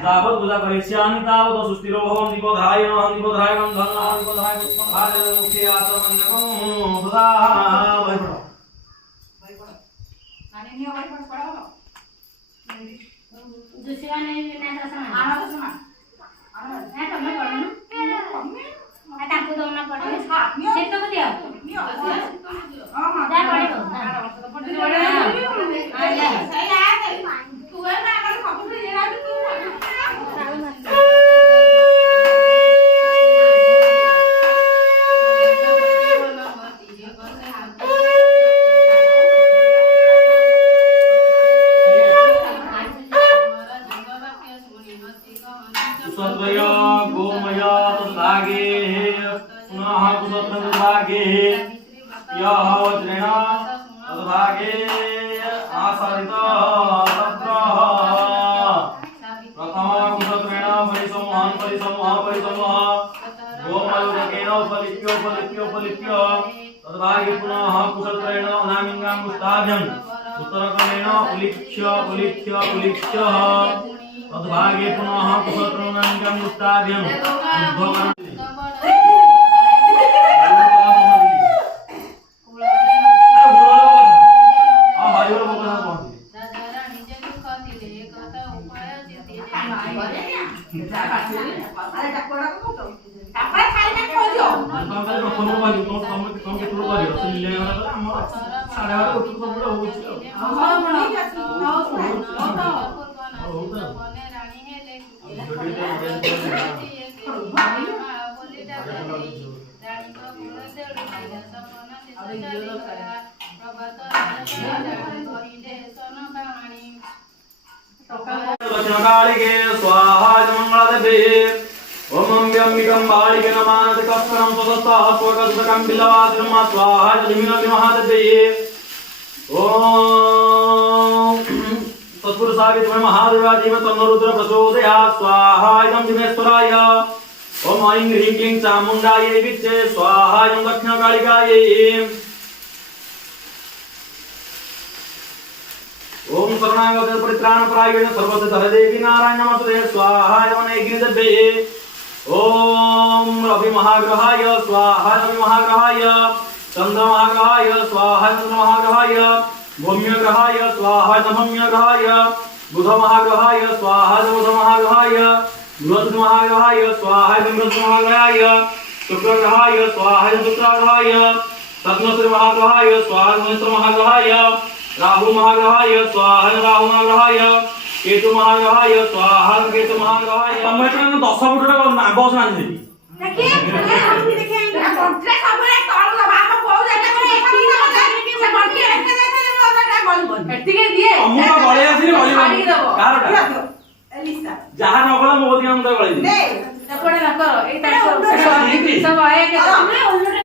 दावत बुझा परिश्यामि तावत सुस्थिरो भवं निबोधाय निबोधाय गन्धं निबोधाय पुष्पहारे मुखे आसमन्यकं सदा भयपड़ नानी नियो भयपड़ पड़ाओ दूसरा नहीं बिना दसमा आना दसमा आना है तुम्हें पढ़ना है ताकू दोना पढ़ना से तो दियो हां हां जा पढ़ो हां तू है ना अगर सब कुछ लेना भी तू कुसत्रया गोमया तद्भागे पुनः कुसत्र तद्भागे यः वज्रेण तद्भागे आसारित तत्र प्रथम कुसत्रेण परिसमूहः गोमयोदकेन उपलिप्य तद्भागे पुनः कुसत्रेण अनामिङ्गाङ्गुष्ठाभ्याम् उत्तरक्रमेण उलिख्य तद्भागे पुनः कुसत्रेणाङ्गुष्ठाभ्याम् कालिके स्वाहा मंगलदे ओम अंबिकं बालिके नमानते कस्परं स्वदत्तः स्वकस्तकं बिल्लवासिरं स्वाहा धीमहि महादे ओम तत्पुरुषाय विद्महे महादेवाय धीमहि तन्नो रुद्रः प्रचोदयात् स्वाहा इदं दिनेश्वराय ओम ऐं ह्रीं क्लीं चामुण्डायै विद्ये स्वाहा इदं दक्षिणकालिकायै ओम शरणागत परित्राणपरायण सर्वसिद्धे देवी नारायण नमस्ते स्वाहा वनेगिरिदे ओम रवि महाग्रहाय स्वाहा रवि महाग्रहाय चंद्र महाग्रहाय स्वाहा चंद्र महाग्रहाय भूम्य ग्रहाय स्वाहा भूम्य ग्रहाय बुध महाग्रहाय स्वाहा बुध महाग्रहाय बृहस्पति महाग्रहाय स्वाहा बृहस्पति महाग्रहाय शुक्र ग्रहाय स्वाहा शुक्र ग्रहाय रत्नश्री महाग्रहाय स्वाहा रत्नश्री महाग्रहाय राहु महाग्रहाय स्वाहा राहु महाग्रहाय केतु महाग्रहाय स्वाहा केतु महाग्रहाय हम एटा 10 फुट आंब सानी देखिए हम भी देखिए कंट्रे सब रे तळ बाबा को बहु जाता करे एक दिन से बंटी रखे देते मोटा गल एटी के दिए हम तो गळे आसी गली कारटा एलिसा जहां न गला मोदी हम तो गली दे एपडे न करो ए सब आए के